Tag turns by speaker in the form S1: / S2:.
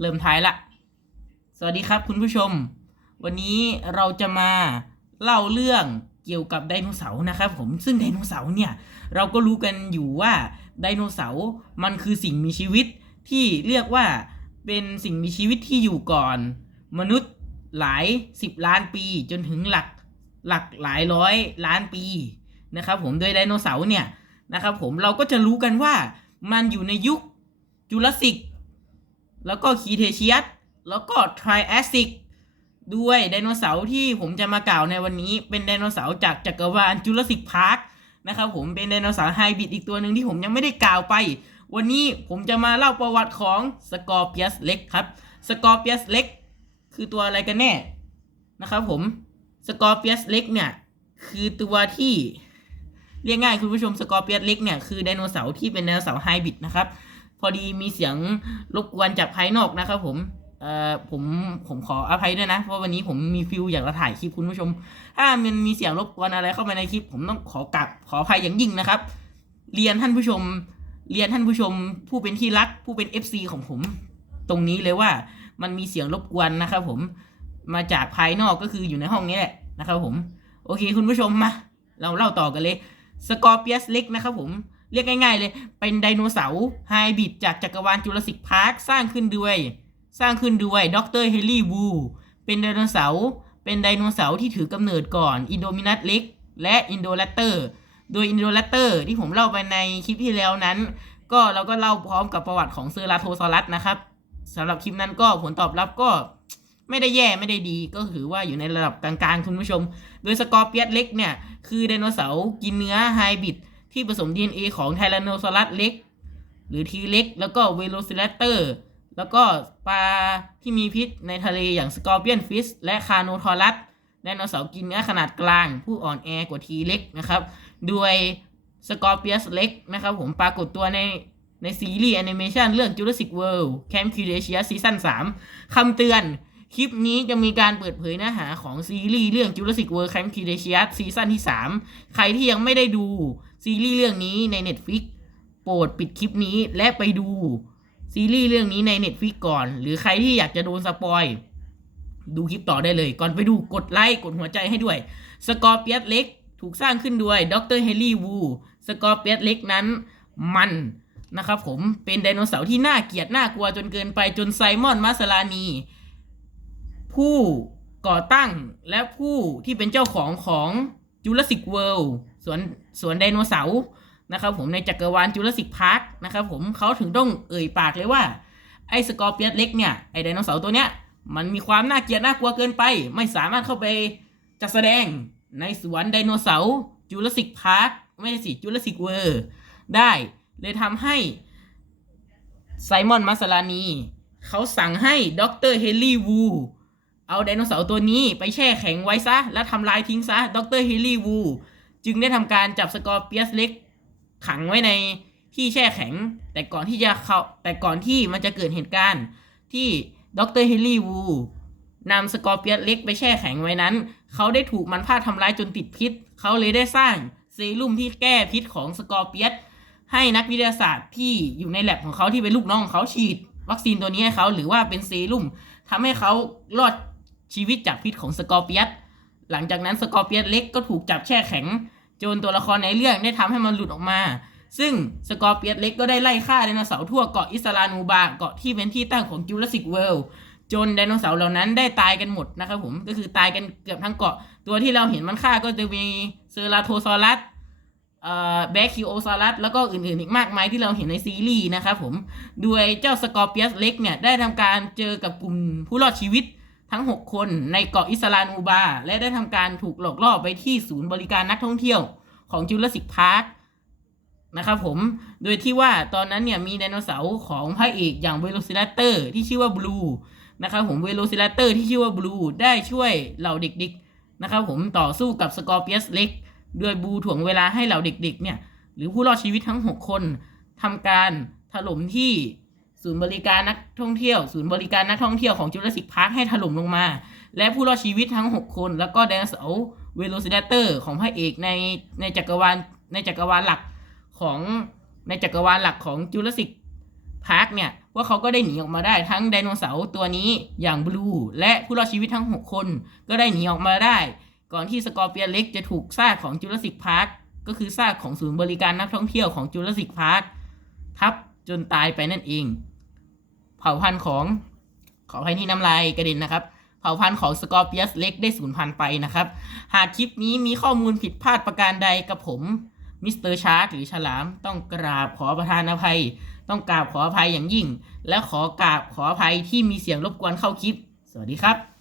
S1: เริ่มท้ายละ สวัสดีครับคุณผู้ชม วันนี้เราจะมาเล่าเรื่องเกี่ยวกับไดโนเสาร์นะครับผมซึ่งไดโนเสาร์เนี่ยเราก็รู้กันอยู่ว่าไดโนเสาร์มันคือสิ่งมีชีวิตที่เรียกว่าเป็นสิ่งมีชีวิตที่อยู่ก่อน มนุษย์หลายสิบล้านปี จนถึงหลักหลักหลายร้อยล้านปีนะครับผมโดยไดโนเสาร์เนี่ยนะครับผมเราก็จะรู้กันว่ามันอยู่ในยุคจูราสสิก แล้วก็คีเทเชียสแล้วก็ไทรแอสซิกด้วยไดโนเสาร์ที่ผมจะมากล่าวในวันนี้เป็นไดโนเสาร์จากจักรวาลจูราสสิกพาร์คนะครับผมเป็นไดโนเสาร์ไฮบริดอีกตัวหนึ่งที่ผมยังไม่ได้กล่าวไป วันนี้ผมจะมาเล่าประวัติของสกอร์เปียสเล็กครับสกอร์เปียสเล็กคือตัวอะไรกันแน่นะครับผมสกอร์เปียสเล็กเนี่ยคือตัวที่เรียกง่ายคุณผู้ชมสกอร์เปียสเล็กเนี่ยคือไดโนเสาร์ที่เป็นไดโนเสาร์ไฮบริดนะครับ พอดีมีเสียงรบกวนจากภายนอกนะครับผมเอ่อผมผมขออภัยด้วยนะเพราะวันนี้ผมมีฟิลอยากจะถ่ายคลิปคุณผู้ชม ถ้ามันมีเสียงรบกวนอะไรเข้ามาในคลิป ผมต้องขอกลับขออภัยอย่างยิ่งนะครับ เรียนท่านผู้ชม เรียนท่านผู้ชม ผู้เป็นที่รัก ผู้เป็น FC ของผม ตรงนี้เลยว่ามันมีเสียงรบกวนนะครับผมมาจากภายนอกก็คืออยู่ในห้องนี้แหละนะครับผม โอเคคุณผู้ชมมา เราเล่าต่อกันเลยสกอร์เปียสเล็กนะครับผม เรียกง่าย ๆ เลย เป็นไดโนเสาร์ไฮบริดจากจักรวาลจูราสสิกพาร์คสร้างขึ้นด้วย สร้างขึ้นด้วยดรเฮลี่วูเป็นไดโนเสาร์เป็นไดโนเสาร์ที่ถือกำเนิดก่อนอินโดมินัสเล็ก และอินโดแรปเตอร์ โดยอินโดแรปเตอร์ที่ผมเล่าไปในคลิปที่แล้วนั้น ก็เราก็เล่าพร้อมกับประวัติของเซอราโทซอรัสนะครับสำหรับคลิปนั้นก็ผลตอบรับก็ไม่ได้แย่ไม่ได้ดีก็ถือว่าอยู่ในระดับกลางๆคุณผู้ชม โดยสกอร์เปียสเล็กเนี่ย คือไดโนเสาร์กินเนื้อไฮบริด ที่ผสม DNA ของไทแรนโนซอรัสเล็ก หรือทีเล็ก แล้วก็เวโรซิแรปเตอร์ แล้วก็ปลาที่มีพิษในทะเลอย่างสกอร์เปียนฟิชและคาโนทอรัสไดโนเสาร์กินเนื้อขนาดกลาง ผู้อ่อนแอกว่าทีเล็กนะครับด้วยสกอร์เปียสเล็กนะครับผมปรากฏตัวในในซีรีส์แอนิเมชันเรื่อง Jurassic World Camp Cretaceous ซีซั่น3คำเตือน คลิปนี้จะมีการเปิดเผยเนื้อหาของซีรีส์เรื่อง Jurassic World Camp Cretaceous ซีซั่นที่ 3 ใครที่ยังไม่ได้ดู ซีรีส์เรื่องนี้ใน Netflix โปรดปิดคลิปนี้และไปดูซีรีส์เรื่องนี้ใน Netflix ก่อน หรือใครที่อยากจะโดนสปอยดูคลิปต่อได้เลย ก่อนไปดูกดไลค์กดหัวใจให้ด้วย สกอร์เปียสเล็กถูกสร้างขึ้นด้วยดรเฮลลี่วูสกอร์เปียสเล็กนั้นมันนะครับผมเป็นไดโนเสาร์ที่น่าเกลียดน่ากลัวจนเกินไปจนไซมอนมาสลานี ผู้ก่อตั้งและผู้ที่เป็นเจ้าของของ Jurassic World สว สวนสวนไดโนเสาร์นะครับผมในจักรวาล Jurassic Park นะครับผมเขาถึงต้องเอ่ยปากเลยว่า ไอ้สกอร์เปียสเล็กเนี่ย ไอ้ไดโนเสาร์ตัวเนี้ยมันมีความน่าเกลียดน่ากลัวเกินไป ไม่สามารถเข้าไปจัดแสดงในสวนไดโนเสาร์ Jurassic Park ไม่ใช่สิ Jurassic World ได้เลยทำให้ไซมอนมาสลานีเขาสั่งให้ด็อกเตอร์เฮลี่วูเอาไดโนเสาร์ตัวนี้ไปแช่แข็งไว้ซะ แล้วทำลายทิ้งซะด็อกเตอร์เฮลี่วู จึงได้ทำการจับสกอร์เปียสเล็กขังไว้ในที่แช่แข็ง แต่ก่อนที่จะเขาแต่ก่อนที่มันจะเกิดเหตุการณ์ที่ดรเฮลี่วูนำสกอร์เปียสเล็กไปแช่แข็งไว้นั้น เขาได้ถูกมันพาดทำร้ายจนติดพิษ เขาเลยได้สร้างเซรุ่มที่แก้พิษของสกอร์เปียสให้นักวิทยาศาสตร์ที่อยู่ในแลบของเขาที่เป็นลูกน้องเขาฉีด วัคซีนตัวนี้ให้เขาหรือว่าเป็นเซรุ่มทำให้เขารอดชีวิตจากพิษของสกอร์เปียส หลังจากนั้นสกอร์เปียสเล็กก็ถูกจับแช่แข็ง จนตัวละครในเรื่องได้ทำให้มันหลุดออกมา ซึ่งสกอร์เปียสเล็กก็ได้ไล่ฆ่าไดโนเสาร์ทั่วเกาะอิสลานูบาเกาะที่เป็นที่ตั้งของจูราสสิกเวิลด์จนไดโนเสาร์เหล่านั้นได้ตายกันหมดนะครับผมก็คือตายกันเกือบทั้งเกาะ ตัวที่เราเห็นมันฆ่าก็จะมีเซอราโทซอรัสเอ่อแบคคิโอซารัสแล้วก็อื่นๆอีกมากมายที่เราเห็นในซีรีส์นะครับผม โดยเจ้าสกอร์เปียสเล็กเนี่ย ได้ทำการเจอกับกลุ่มผู้รอดชีวิต ทั้ง 6 คนในเกาะอิสลานูบา และได้ทำการถูกหลอกล่อไปที่ศูนย์บริการนักท่องเที่ยวของจูราสสิกพาร์คนะครับผม โดยที่ว่าตอนนั้นเนี่ยมีไดโนเสาร์ของพระเอกอย่างเวโรซิ r เตอร์ที่ชื่อว่าบลูนะครับผมเวโรซิ r เตอร์ที่ชื่อว่าบลูได้ช่วยเหล่าเด็กๆนะครับผมต่อสู้กับสกอร์เปียสเล็กโดยบูถ่วงเวลาให้เหล่าเด็กๆเนี่ยหรือผู้รอดชีวิตทั้ง 6 คนทำการถล่มที่ ศูนย์บริการนักท่องเที่ยว ศูนย์บริการนักท่องเที่ยวของจูราสสิกพาร์คให้ถล่มลงมา และผู้รอดชีวิตทั้ง 6 คน แล้วก็ไดนเสาเวโรซิ r เตอร์ของพระเอกในในจักรวาลในจักรวาลหลักของในจักรวาลหลักของจูราสสิกพาร์คเนี่ยว่าเขาก็ได้หนีออกมาได้ทั้งไดโนเสาร์ตัวนี้อย่างบลูและผู้รอดชีวิตทั้ง 6 คนก็ได้หนีออกมาได้ ก่อนที่สกอร์เปียเล็กจะถูกซากของจูราสสิกพาร์คก็คือซากของศูนย์บริการนักท่องเที่ยวของจูราสสิกพาร์คทับจนตายไปนั่นเอง เผ่าพันธุ์ของขออภัยที่น้ำลายกระเด็นนะครับ เผ่าพันธุ์ของสกอร์เปียสเล็กได้สูญพันธุ์ไปนะครับ หากคลิปนี้มีข้อมูลผิดพลาดประการใดกับผมมิสเตอร์ชาร์กหรือฉลามต้องกราบขอประทานอภัย ต้องกราบขออภัยอย่างยิ่ง และขอกราบขออภัยที่มีเสียงรบกวนเข้าคลิป สวัสดีครับ